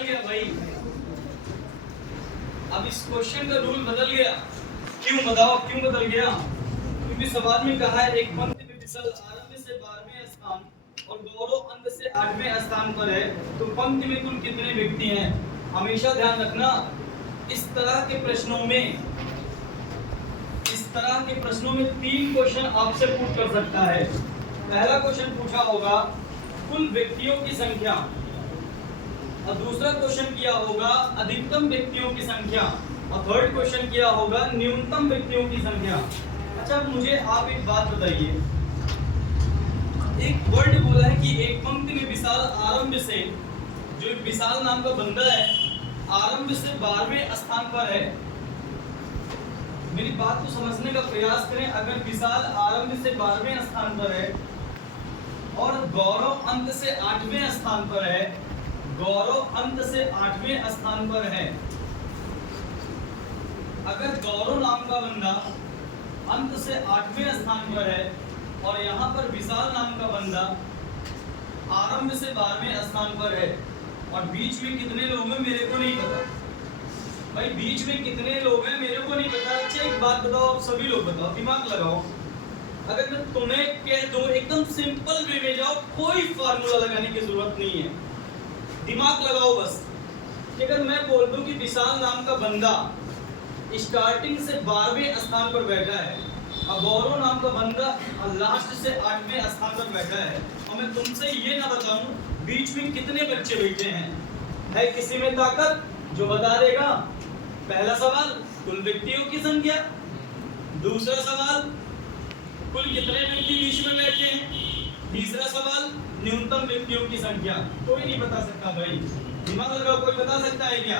बदल गया भाई। अब इस क्वेश्चन का रूल बदल गया। क्यों बताओ, क्यों बदल गया? क्योंकि सवाल में कहा है एक पंक्ति में विसल आरंभ से 12वें स्थान और गौरव अंत से 8वें स्थान पर है, तो पंक्ति में कुल कितने व्यक्ति हैं? हमेशा ध्यान रखना, इस तरह के प्रश्नों में 3 क्वेश्चन आपसे पूछ कर सकता है। पहला क्वेश्चन पूछा होगा कुल व्यक्तियों की संख्या, और दूसरा क्वेश्चन किया होगा अधिकतम व्यक्तियों की संख्या, और थर्ड क्वेश्चन किया होगा न्यूनतम व्यक्तियों की संख्या। अच्छा, मुझे आप एक बात बताइए, एक वर्ड बोला है कि एक पंक्ति में विशाल आरंभ से, जो विशाल नाम का बंदा है आरंभ से 12वें स्थान पर है। मेरी बात को समझने का प्रयास करें। अगर विशाल आरंभ से 12वें स्थान पर है और गौरव अंत से 8वें स्थान पर है, गौरव अंत से 8वें स्थान पर है, अगर गौरव नाम का बंदा अंत से 8वें स्थान पर है और यहाँ पर विशाल नाम का बंदा आरंभ से 12वें स्थान पर है, और बीच में कितने लोग हैं मेरे को नहीं पता भाई, बीच में कितने लोग हैं मेरे को नहीं पता। अच्छा एक बात बताओ, आप सभी लोग बताओ, दिमाग लगाओ। अगर मैं तुम्हें कह दूं एकदम सिंपल वे में जाओ, कोई फार्मूला लगाने की जरूरत नहीं है, दिमाग लगाओ बस। अगर मैं बोल दूं कि विशाल नाम का बंदा स्टार्टिंग से 12वें स्थान पर बैठा है और गौरव नाम का बंदा लास्ट से 8वें स्थान पर बैठा है, और मैं तुमसे ये ना बताऊं बीच में कितने बच्चे बैठे हैं, है किसी में ताकत जो बता देगा? पहला सवाल कुल व्यक्तियों की संख्या, दूसरा सवाल कुल कितने व्यक्ति बीच में बैठे हैं, तीसरा सवाल न्यूनतम व्यक्तियों की संख्या। कोई नहीं बता सकता भाई, दिमाग लगाओ। कोई बता सकता है क्या?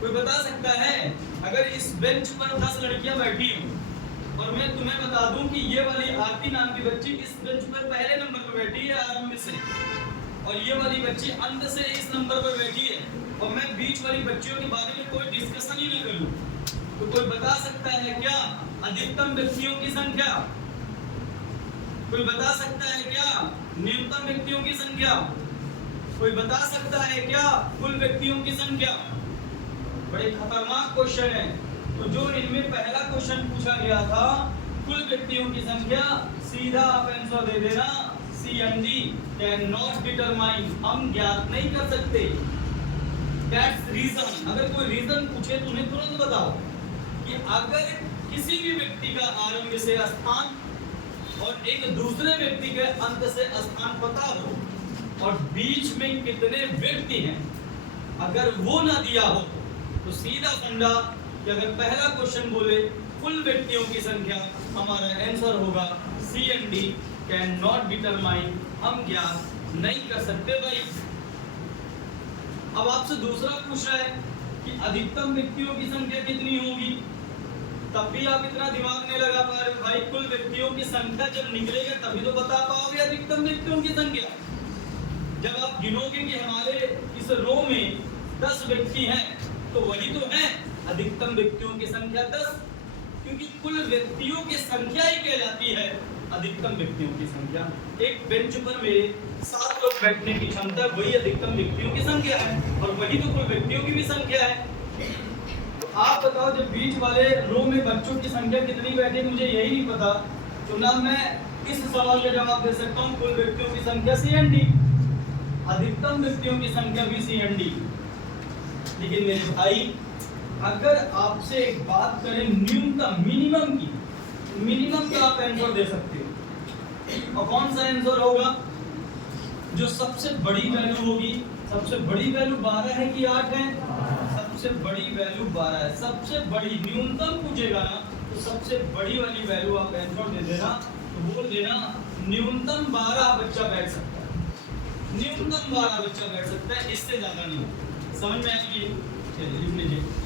कोई बता सकता है? अगर इस बेंच पर 10 लड़कियां बैठी हूं और मैं तुम्हें बता दूं कि ये वाली आरती नाम की बच्ची इस बेंच पर पहले नंबर पर बैठी है आरंभ से, और ये वाली बच्ची अंत से इस नंबर पर बैठी है, और मैं बीच वाली बच्चियों के बारे में कोई डिस्कशन ही नहीं करूं, तो कोई बता सकता है क्या अधिकतम व्यक्तियों की संख्या? कोई बता सकता है क्या न्यूनतम व्यक्तियों की संख्या? कोई बता सकता है क्या कुल व्यक्तियों की संख्या? बड़े खतरनाक क्वेश्चन है। तो जो इनमें पहला क्वेश्चन पूछा गया था कुल व्यक्तियों की संख्या, सीधा आप आंसर दे देना CND, कैन नॉट डिटरमाइन, हम ज्ञात नहीं कर सकते। That's reason. अगर कोई रीजन पूछे तो उन्हें तुरंत बताओ कि अगर किसी भी व्यक्ति का आरंभ से स्थान और एक दूसरे व्यक्ति के अंत से स्थान पता हो और बीच में कितने व्यक्ति हैं, अगर वो ना दिया हो तो सीधा फंडा कि अगर पहला क्वेश्चन बोले कुल व्यक्तियों की संख्या, हमारा आंसर होगा CND, कैन नॉट डिटरमाइन, हम ज्ञात नहीं कर सकते भाई। अब आपसे दूसरा पूछ रहा है कि अधिकतम व्यक्तियों की संख्या कितनी होगी, तब भी आप इतना दिमाग नहीं लगा पा रहे भाई। कुल व्यक्तियों की संख्या जब निकलेगा तभी तो बता पाओगे अधिकतम व्यक्तियों की संख्या। जब आप गिनोगे कि हमारे इस रो में 10 व्यक्ति हैं, तो वही तो है अधिकतम व्यक्तियों की संख्या 10, क्योंकि कुल व्यक्तियों की संख्या ही कहलाती है अधिकतम व्यक्तियों की संख्या। एक बेंच पर मेरे 7 लोग बैठने की क्षमता, वही अधिकतम व्यक्तियों की संख्या है, और वही तो कुल व्यक्तियों की भी संख्या है। तो आप बताओ, जब बीच वाले रो में बच्चों की संख्या कितनी बैठी, मुझे यही नहीं पता, तो ना मैं इस सवाल का जवाब दे सकता हूँ कुल व्यक्तियों की संख्या CND, अधिकतम व्यक्तियों की संख्या भी CND। लेकिन मेरे भाई, अगर आपसे एक बात करें न्यूनतम, मिनिमम की, मिनिमम का आप आंसर दे सकते हो, और कौन सा आंसर होगा? जो सबसे बड़ी वैल्यू होगी। सबसे बड़ी वैल्यू 12 है कि 8 है? सबसे बड़ी वैल्यू 12 है। सबसे बड़ी, न्यूनतम पूछेगा ना तो सबसे बड़ी वाली वैल्यू आप आंसर दे देना, तो बोल देना न्यूनतम 12 बच्चा बैठ सकता है, न्यूनतम 12 बच्चा बैठ सकता है, इससे ज्यादा नहीं। समझ में आएगी? चलिए लिख लीजिए।